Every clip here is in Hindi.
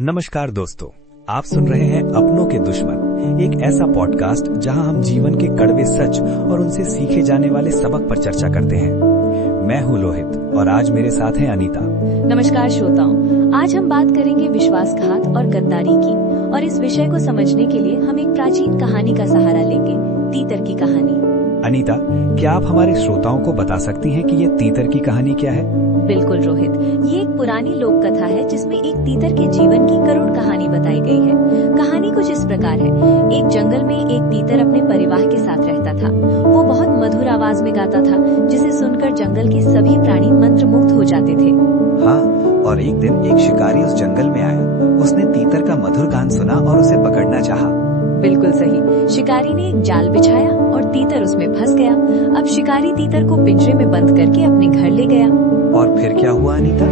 नमस्कार दोस्तों, आप सुन रहे हैं अपनों के दुश्मन, एक ऐसा पॉडकास्ट जहां हम जीवन के कड़वे सच और उनसे सीखे जाने वाले सबक पर चर्चा करते हैं। मैं हूं लोहित और आज मेरे साथ हैं अनीता। नमस्कार श्रोताओं, आज हम बात करेंगे विश्वासघात और गद्दारी की, और इस विषय को समझने के लिए हम एक प्राचीन कहानी का सहारा लेंगे, तीतर की कहानी। अनीता, क्या आप हमारे श्रोताओं को बता सकती हैं कि ये तीतर की कहानी क्या है? बिल्कुल रोहित, ये एक पुरानी लोक कथा है जिसमें एक तीतर के जीवन की करुण कहानी बताई गई है। कहानी कुछ इस प्रकार है। एक जंगल में एक तीतर अपने परिवार के साथ रहता था। वो बहुत मधुर आवाज में गाता था, जिसे सुनकर जंगल के सभी प्राणी मंत्रमुग्ध हो जाते थे। हाँ, और एक दिन एक शिकारी उस जंगल में आया। उसने तीतर का मधुर गान सुना और उसे पकड़ना चाहा। बिल्कुल सही। शिकारी ने एक जाल बिछाया और तीतर उसमें फंस गया। अब शिकारी तीतर को पिंजरे में बंद करके अपने घर ले गया। और फिर क्या हुआ अनीता?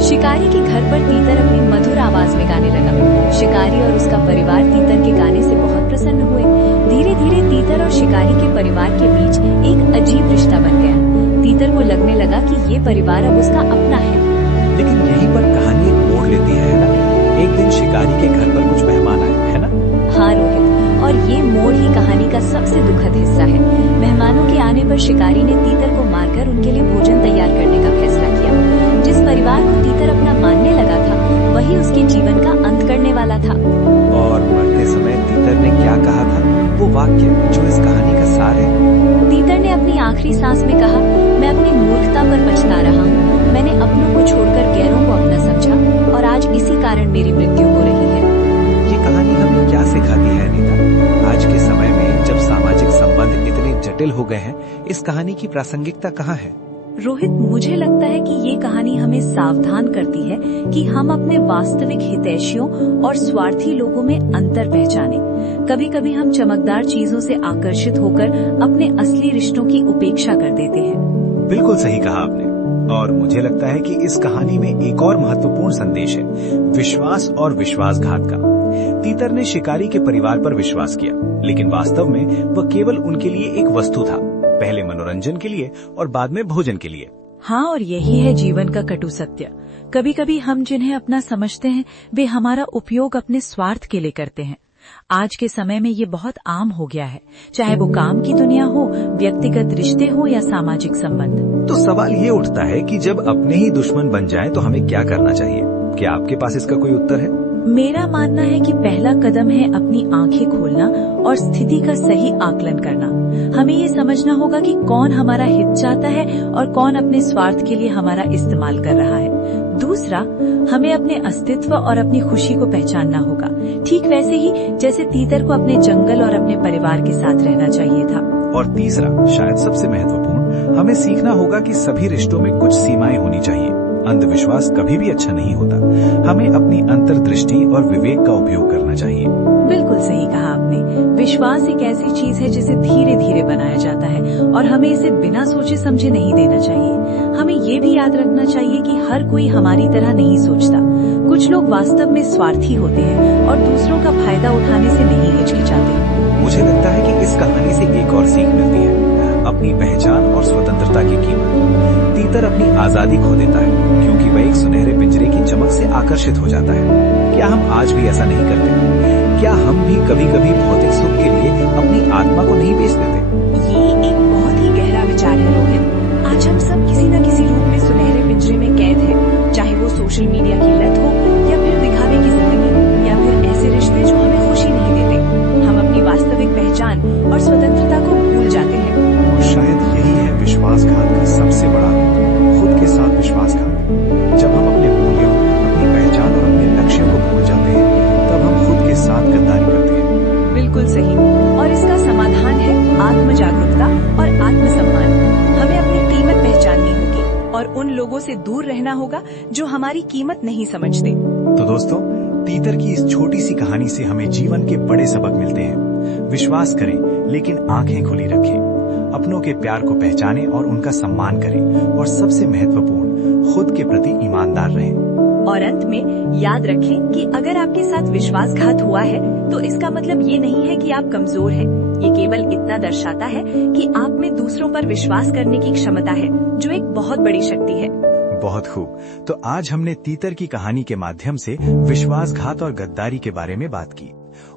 शिकारी के घर पर तीतर अपनी मधुर आवाज में गाने लगा। शिकारी और उसका परिवार तीतर के गाने से बहुत प्रसन्न हुए। धीरे धीरे तीतर और शिकारी के परिवार के बीच एक अजीब रिश्ता बन गया। तीतर को लगने लगा कि ये परिवार अब उसका अपना है। लेकिन यहीं पर कहानी एक मोड़ लेती है ना? एक दिन शिकारी के घर पर कुछ मेहमान आए, है ना? हाँ रोहित, और ये मोड़ ही कहानी का सबसे दुखद हिस्सा है। मेहमानों के आने पर शिकारी ने तीतर को मारकर उनके लिए भोजन तैयार करने का फैसला किया। जिस परिवार को तीतर अपना मानने लगा था, वही उसके जीवन का अंत करने वाला था। और मरते समय तीतर ने क्या कहा था? वो वाक्य जो इस कहानी का सार है। तीतर ने अपनी आखिरी सांस में कहा, मैं अपनी मूर्खता पर पछता रहा हूँ। मैंने अपनों को छोड़कर गैरों को अपना समझा और आज इसी कारण मेरी मृत्यु हो रही है। ये कहानी हमें क्या सिखाती है अनीता? आज के समय में जब सामाजिक संबंध इतने जटिल हो गए हैं, इस कहानी की प्रासंगिकता कहाँ है? रोहित, मुझे लगता है कि ये कहानी हमें सावधान करती है कि हम अपने वास्तविक हितैषियों और स्वार्थी लोगों में अंतर पहचानें। कभी कभी हम चमकदार चीजों से आकर्षित होकर अपने असली रिश्तों की उपेक्षा कर देते हैं। बिल्कुल सही कहा आपने। और मुझे लगता है कि इस कहानी में एक और महत्वपूर्ण संदेश है, विश्वास और विश्वासघात का। तीतर ने शिकारी के परिवार पर विश्वास किया, लेकिन वास्तव में वह केवल उनके लिए एक वस्तु था, पहले मनोरंजन के लिए और बाद में भोजन के लिए। हाँ, और यही है जीवन का कटु सत्य। कभी कभी हम जिन्हें अपना समझते हैं, वे हमारा उपयोग अपने स्वार्थ के लिए करते हैं। आज के समय में ये बहुत आम हो गया है, चाहे वो काम की दुनिया हो, व्यक्तिगत रिश्ते हो या सामाजिक संबंध। तो सवाल ये उठता है कि जब अपने ही दुश्मन बन जाएं तो हमें क्या करना चाहिए? क्या आपके पास इसका कोई उत्तर है? मेरा मानना है कि पहला कदम है अपनी आंखें खोलना और स्थिति का सही आकलन करना। हमें ये समझना होगा कि कौन हमारा हित चाहता है और कौन अपने स्वार्थ के लिए हमारा इस्तेमाल कर रहा है। दूसरा, हमें अपने अस्तित्व और अपनी खुशी को पहचानना होगा, ठीक वैसे ही जैसे तीतर को अपने जंगल और अपने परिवार के साथ रहना चाहिए था। और तीसरा, शायद सबसे महत्वपूर्ण, हमें सीखना होगा कि सभी रिश्तों में कुछ सीमाएं होनी चाहिए। अंधविश्वास कभी भी अच्छा नहीं होता। हमें अपनी अंतर्दृष्टि और विवेक का उपयोग करना चाहिए। बिल्कुल सही कहा आपने। विश्वास एक ऐसी चीज है जिसे धीरे धीरे बनाया जाता है और हमें इसे बिना सोचे समझे नहीं देना चाहिए। हमें ये भी याद रखना चाहिए कि हर कोई हमारी तरह नहीं सोचता। कुछ लोग वास्तव में स्वार्थी होते हैं और दूसरों का फायदा उठाने से नहीं हिचकिचाते। मुझे लगता है कि इस कहानी से एक और सीख मिलती है, अपनी पहचान और स्वतंत्रता की कीमत। तीतर अपनी आजादी खो देता है क्योंकि वह एक सुनहरे पिंजरे की चमक से आकर्षित हो जाता है। क्या हम आज भी ऐसा नहीं करते? क्या हम भी कभी कभी भौतिक सुख के लिए अपनी आत्मा को नहीं बेच देते? ये एक बहुत ही गहरा विचार है रोहित। आज हम सब किसी न किसी रूप में सुनहरे पिंजरे में कैद हैं, चाहे वो सोशल मीडिया की लत हो या फिर दिखावे की जिंदगी या फिर ऐसे रिश्ते जो हमें खुशी नहीं देते। हम अपनी वास्तविक पहचान और स्वतंत्रता को भूल जाते हैं। और शायद यही है विश्वासघात का सबसे बड़ा रूप, खुद के साथ विश्वासघात। जब हम अपने मूल्यों, अपनी पहचान और अपने लक्ष्यों को भूल जाते हैं, तब हम खुद के साथ गद्दारी करते हैं। बिल्कुल सही। और इसका समाधान है आत्म जागरूकता और आत्मसम्मान। हमें अपनी कीमत पहचाननी होगी और उन लोगों से दूर रहना होगा जो हमारी कीमत नहीं समझते। तो दोस्तों, तीतर की इस छोटी सी कहानी से हमें जीवन के बड़े सबक मिलते हैं। विश्वास करें, लेकिन आंखें खुली रखें। अपनों के प्यार को पहचानें और उनका सम्मान करें। और सबसे महत्वपूर्ण, खुद के प्रति ईमानदार रहें। और अंत में याद रखें कि अगर आपके साथ विश्वासघात हुआ है तो इसका मतलब ये नहीं है कि आप कमजोर हैं। ये केवल इतना दर्शाता है कि आप में दूसरों पर विश्वास करने की क्षमता है, जो एक बहुत बड़ी शक्ति है। बहुत खूब। तो आज हमने तीतर की कहानी के माध्यम से विश्वासघात और गद्दारी के बारे में बात की।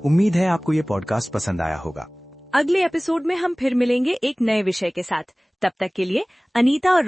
उम्मीद है आपको ये पॉडकास्ट पसंद आया होगा। अगले एपिसोड में हम फिर मिलेंगे एक नए विषय के साथ। तब तक के लिए अनीता और